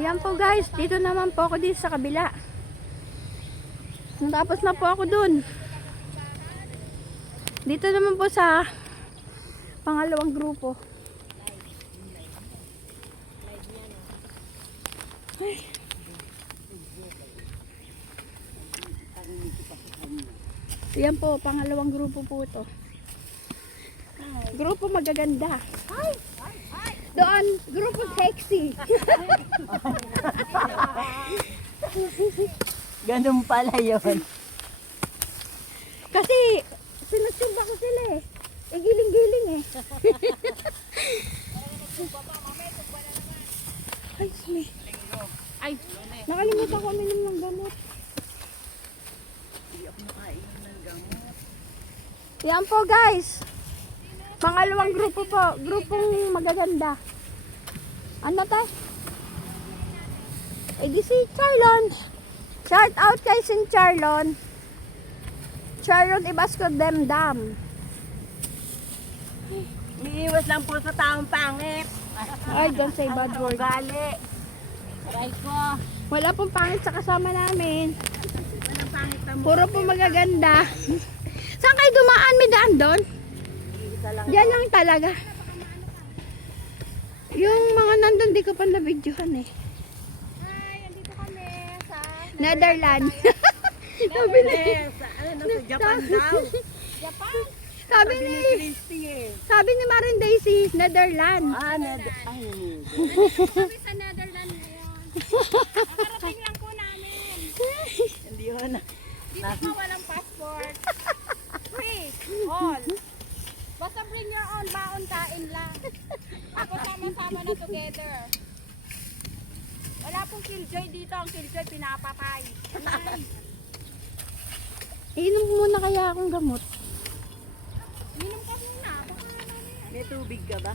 Yan po guys, dito naman po ako dito sa kabila. Natapos na po ako dun. Dito naman po sa pangalawang grupo. Ay. Yan po, pangalawang grupo po ito. Grupo magaganda. Doon, grupo sexy. Ganun pala yun. Kasi, sinusumba ko sila eh. Eh, giling-giling eh. Ay, sumi. Ay, nakalimutan ko uminom ng gamot. Hindi ako nakainom ng gamot. Yan po guys. Pangalawang grupo po. Grupong magaganda. Ano to? Eh di si Charlon. Shout out kay Sin Charlon. Charlon Ibasco Demdam. Umiiwas lang po sa taong pangit. Ay, don't say bad word. Gali. Aray ko. Wala pong pangit sa kasama namin. Walang pangit na mo. Puro po magaganda. Saan kayo dumaan? May daan doon? Isa lang. Diyan lang talaga. Yung mga nandun, di ko pa na-videohan eh. Hi, andito kami sa Netherlands. Sabi ni, Sa Japan daw. Japan. sabi ni, Christy eh. sabi ni Marin Daisy, Netherlands. Ay, Kami sa Netherlands ngayon. Nakarating lang po namin. hindi yun. Dito pa walang passport. Free. All. Basta bring your own baon, kain lang. Ako sama-sama na together. Wala pong killjoy dito. Ang killjoy pinapatay. Ay. Inom muna kaya akong gamot. Minom ka muna. Baka May tubig ka ba?